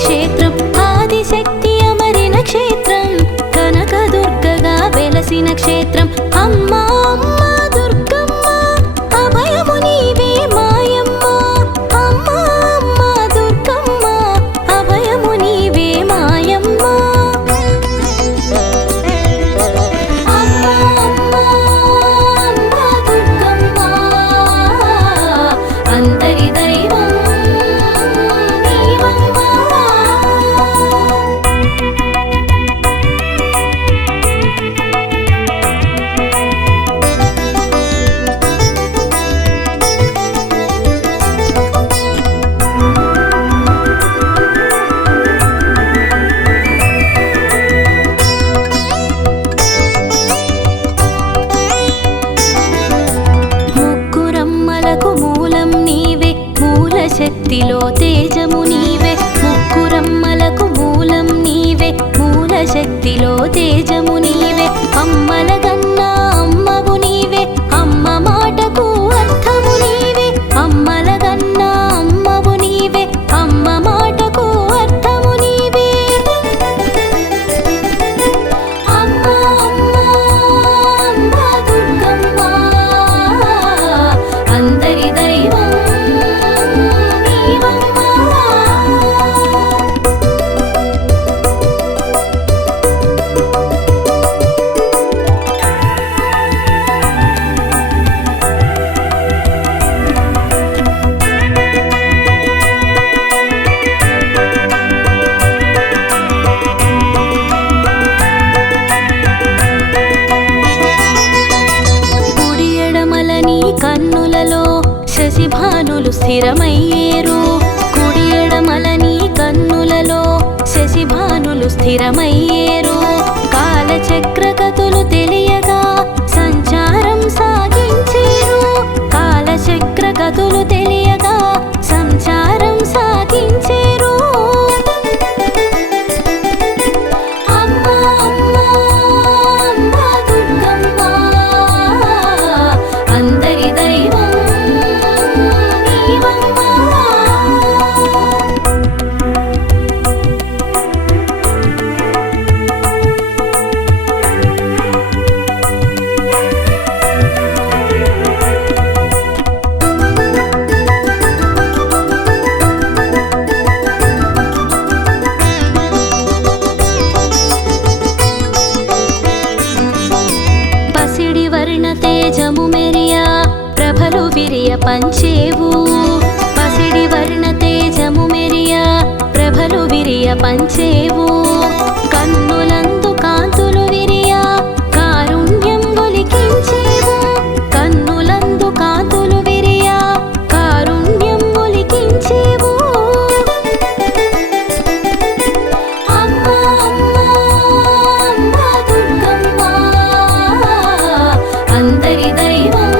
క్షేత్రం ఆదిశక్తి అమరిన క్షేత్రం కనకదుర్గగా వెలసిన క్షేత్రం అమ్మా అమ్మా దుర్గమ్మ అభయము నీవే మాయమ్మ అమ్మా అమ్మా దుర్గమ్మ అభయము నీవే మాయమ్మ అమ్మా అమ్మా అమ్మా దుర్గమ్మ అందరి దైవం శక్తిలో తేజము నీవే ముక్కురమ్మలకు మూలం నీవే మూల శక్తిలో తేజము నీవే అమ్మల గన్నా అమ్మవు నీవే అమ్మ మాటకు అర్థము నీవే అమ్మల గన్నా అమ్మవు నీవే అమ్మ మాటకు అర్థము నీవే అమ్మా అమ్మా అమ్మా దుర్గమ్మ అందరి దైవం కన్నులలో శశిభానులు స్థిరమయ్యేరు కుడి ఎడమల నీ కన్నులలో శశిభానులు స్థిరమయ్యేరు కాలచక్రగతులు తెలియగా సంచారం సాగించేరు కాలచక్రగతులు తెలియగా సంచారం సాగించేరు అమ్మా అమ్మా అమ్మా దుర్గమ్మ అందరి దైవం నీవమ్మా పసిడి వర్ణ తేజము మెరియా ప్రభలు విరియ పంచేవు పసిడి వర్ణ తేజము మెరియా ప్రభలు విరియ పంచేవు కన్నులందు కాంతులు విరియా కారుణ్యం ఒలికించేవు కన్నులందు కాంతులు విరియా కారుణ్యం ఒలికించేవు అమ్మా అమ్మా అమ్మా దుర్గమ్మ అందరి దైవం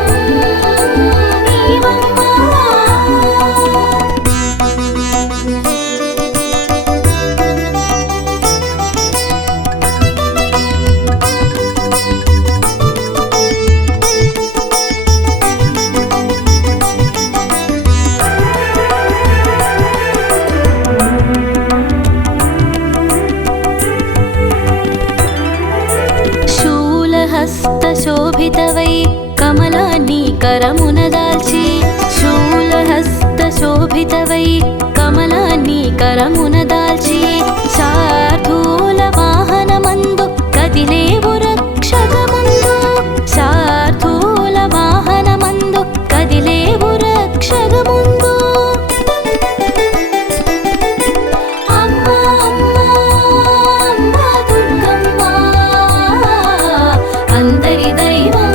నీవమ్మా శోభితవై కమలాన్ని కరమున దాల్చి శూలహస్త శోభితవై కమలాన్ని కరమున దాల్చి శార్దూల వాహనమందు కదిలేవు రక్షకమందు శార్దూల వాహనమందు కదిలేవు రక్షకమందు అమ్మా అమ్మా అమ్మా దుర్గమ్మ అందరి దైవం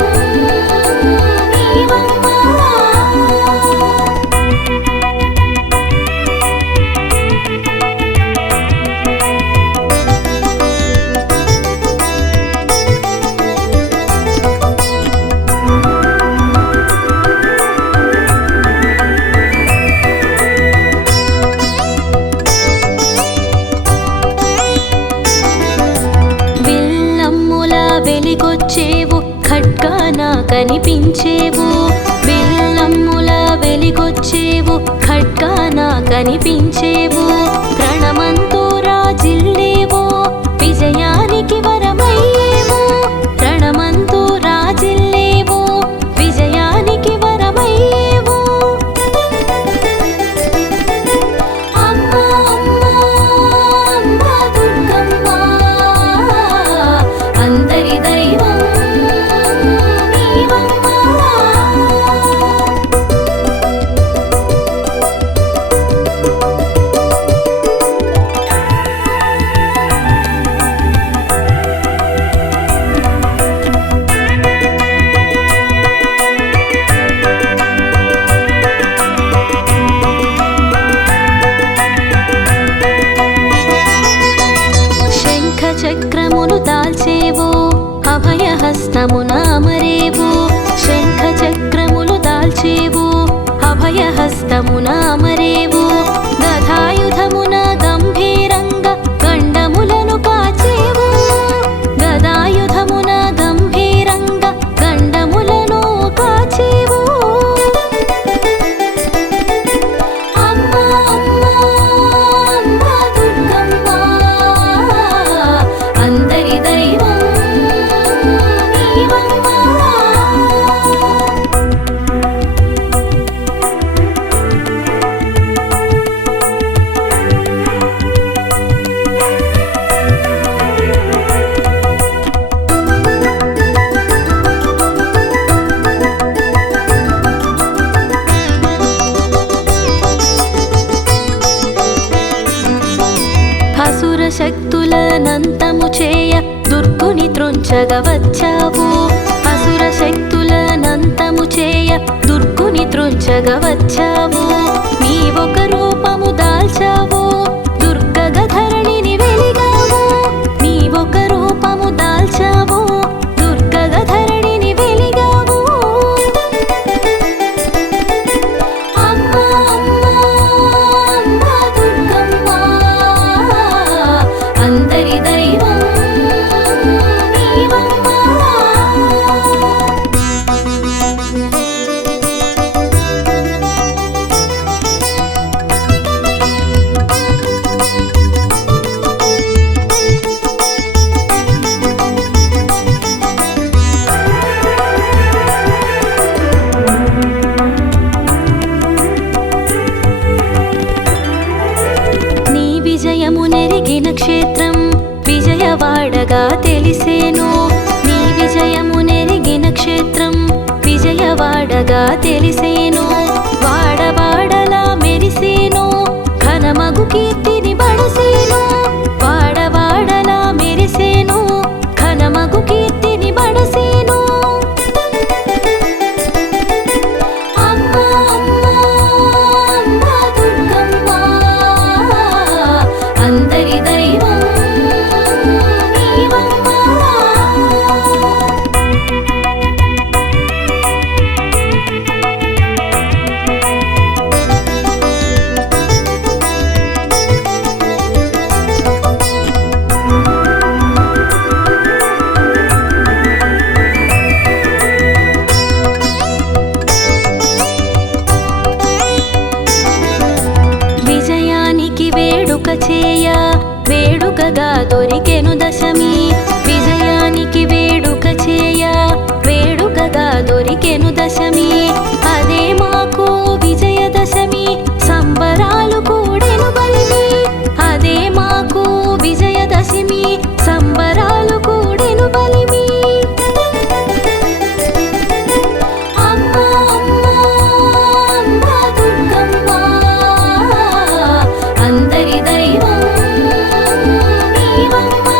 ఖడ్గాన కనిపించేవు, బిల్లమ్ముల వెలిగొచ్చేవు, ఖడ్గాన కనిపించేవు, రణమంతో రాజిల్లేవో విజయానికి వరమయ్యేవో, రణమంతో రాజిల్లేవో విజయానికి వరమయ్యేవో. అమ్మా అమ్మా అమ్మా దుర్గమ్మ, అందరి దైవం నీవమ్మా. శంఖ చక్రమును దాల్చేవో అభయహస్తమున అమరేవో, శంఖ చక్రములు దాల్చేవో అభయహస్తమున అమరేవో, గదాయుధమున గంభీరంగ గండములను కాచేవో, గదాయుధమున గంభీరంగ గండములను కాచేవో. అమ్మా అమ్మా అమ్మా దుర్గమ్మ, అందరి దైవం నీవమ్మా. అసుర శక్తులనంతము చేయ దుర్గుని త్రొంచగా వచ్చావు, అసుర శక్తులనంతము చేయ దుర్గుని త్రొంచగా వచ్చావు, నీవొక రూపము దాల్చావు, దుర్గగా ధరణిని వెలిగావు, నీవొక రూపము దాల్చావు, దుర్గగా ధరణిని వెలిగావు. అమ్మా అమ్మా అమ్మా దుర్గమ్మ, అందరి దైవం నీవమ్మా. నీ విజయము నెరిగిన క్షేత్రం విజయవాడగా తెలిసేను, నీ విజయము నెరిగిన క్షేత్రం విజయవాడగా తెలిసేను, వాడవాడలా మెరిసేను ఘనమగు కీర్తిని బడసేను, వాడవాడలా మెరిసేను ఘనమగు కీర్తిని బడసేను. అమ్మా అమ్మా అమ్మా దుర్గమ్మ, అందరి దైవం నీవమ్మా. విజయానికి వేడుక చేయ వేడుకగా దొరికెను దశమి, విజయానికి వేడుక చేయ వేడుకగా దొరికెను దశమి, అదే మాకు విజయదశమి సంబరాలు కూడెను బలిమి, అదే మాకు విజయదశమి సంబరాలు కూడెను బలిమి. అమ్మా అమ్మా అమ్మా దుర్గమ్మ, అందరి దైవం నీవమ్మా.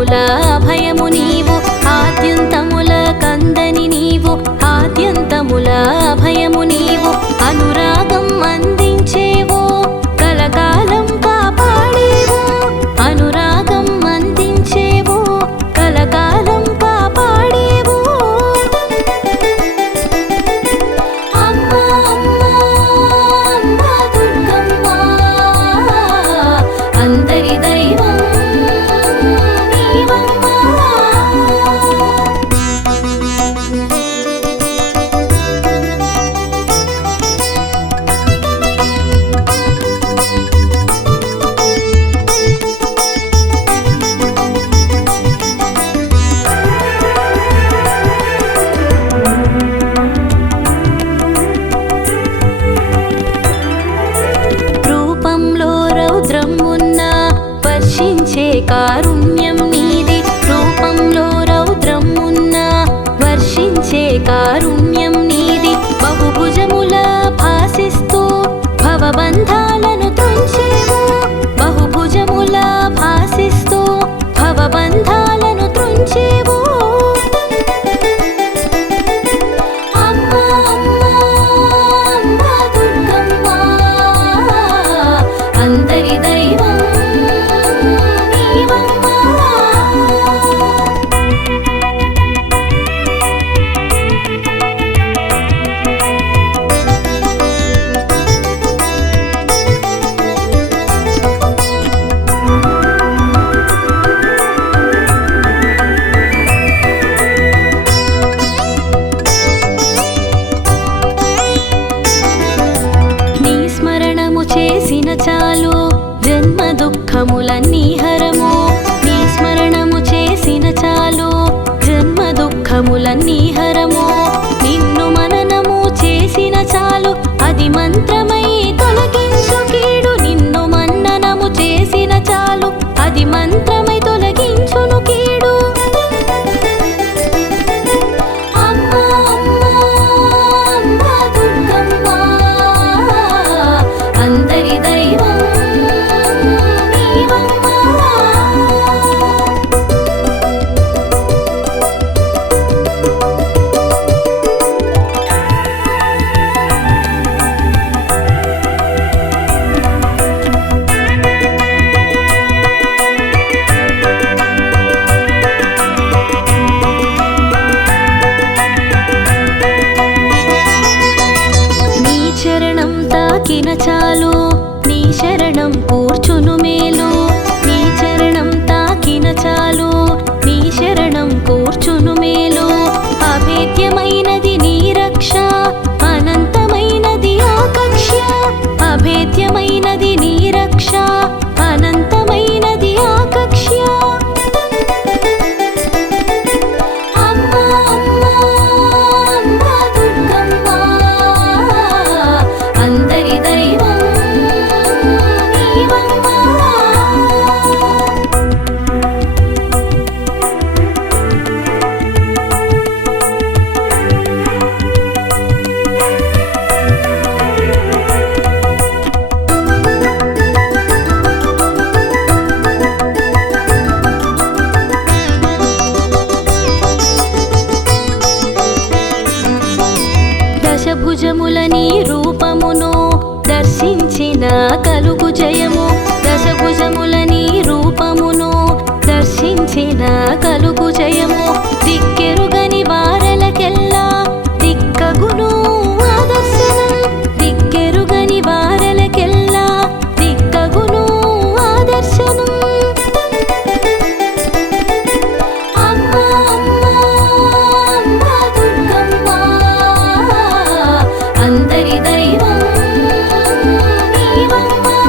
బహుభుజముల అభయము నీవు ఆద్యంతముల కందని నీవు ఆద్యంతముల అభయము నీవు అనురాగం అందించేవో కలకాలం కాపాడేవో అనురాగం అందించేవో కలకాలం కాపాడేవో అమ్మా అమ్మా అమ్మా దుర్గమ్మ అందరి దైవం నీవమ్మా. రూపంలో రౌద్రం ఉన్న వర్షించే కారుణ్యం నీది రూపంలో రౌద్రం ఉన్న వర్షించే కారుణ్యం నీది బహుభుజముల భాసిస్తూ భవబంధాలను త్రుంచేవు బహుభుజముల భాసిస్తూ భవబంధాలను త్రుంచేవు అమ్మా అమ్మా అమ్మా దుర్గమ్మ అందరి దైవం నీవమ్మా. నీ స్మరణము చేసిన చాలు జన్మ దుఃఖములన్నీ హరము నీ స్మరణము చేసిన చాలు జన్మ దుఃఖములన్నీ హరము నిన్ను మననము చేసిన చాలు అది మంత్రమై తొలగించు కీడు నిన్ను మన్ననము చేసిన చాలు అది మంత్రమై తొలగించును కీడు అమ్మా అమ్మా అమ్మా దుర్గమ్మ అందరి దైవం నీవమ్మా. నీ చరణం తాకిన చాలు నీ శరణం కూర్చును మేలు నీ చరణం తాకిన చాలు నీ శరణం కూర్చును మేలు అభేద్యమైనది నీ రక్ష అనంతమైనది ఆకక్ష అభేద్యమైనది నీ రక్ష అనంతమైనది ఆకక్ష అమ్మా అమ్మా అమ్మా దుర్గమ్మ అందరి దైవం నీవమ్మా. దశభుజముల నీ రూపమును దర్శించిన కలుగు జయము దశభుజముల నీ రూపమును దర్శించిన కలుగు జయము దిక్కెరుగని వారలకెల్లా దిక్కగును ఆ దర్శనం దిక్కెరుగని వారలకెల్లా దిక్కగును ఆ దర్శనం అమ్మా అమ్మా అమ్మా దుర్గమ్మ అందరి దైవం నీవమ్మా.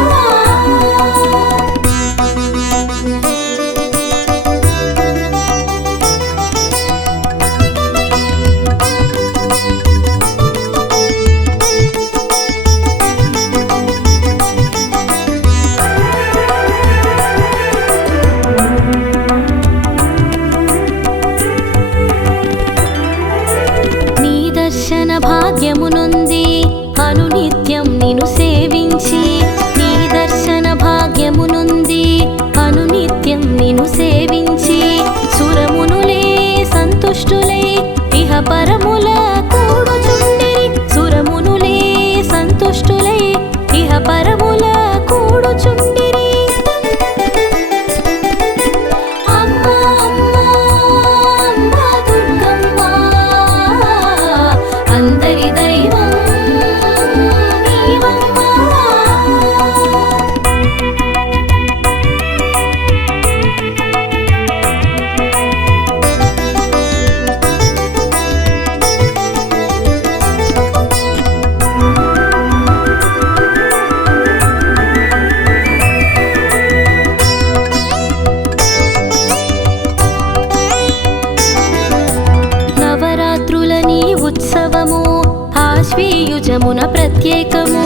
ప్రత్యేకము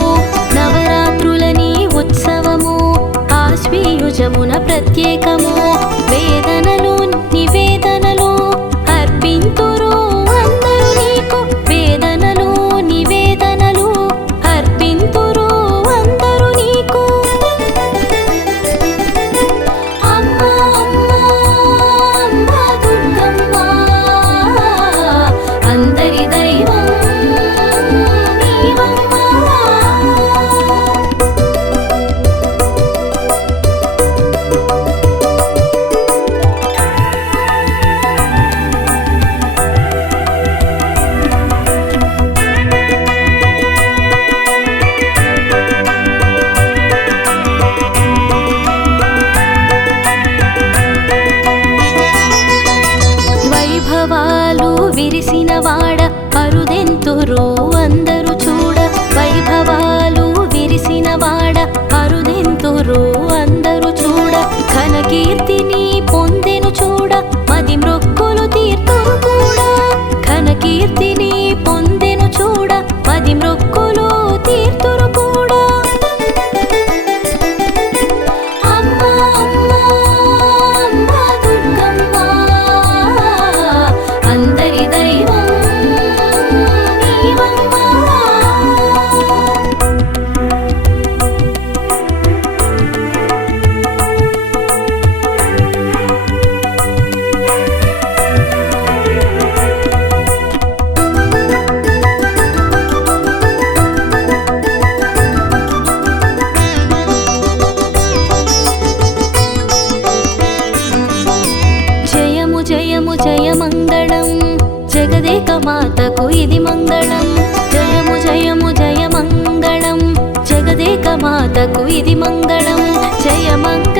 నవరాత్రులని ఉత్సవము ఆశ్వీయుజమున ప్రత్యేకము వేదనలు నివేదనలు అర్పింతురు అందరూ నీకు వేదనలు నివేదనలు అర్పింతురు అందరూ నీకు అమ్మా అమ్మా అమ్మా దుర్గమ్మ అందరి దైవం నీవమ్మా. వైభవాలు విరిసిన వాడ అరుదెంతురు అందరూ చూడ వైభవాలు విరిసిన వాడ అరుదెంతురు అందరూ చూడ ఘనకీర్తిని పొందెను చూడ మది మ్రొక్కులు తీర్తురు కూడా ఘనకీర్తిని పొందెను చూడ మది మ్రొక్కులు తీర్తురు కూడా అమ్మా అమ్మా అమ్మా దుర్గమ్మ అందరి దైవం నీవమ్మా. జయము జయము జయ మంగళం జగదేక మాతకు ఇది మంగళం జయము జయము జయ మంగళం జగదేక మాతకు ఇది మంగళం జయ మంగళం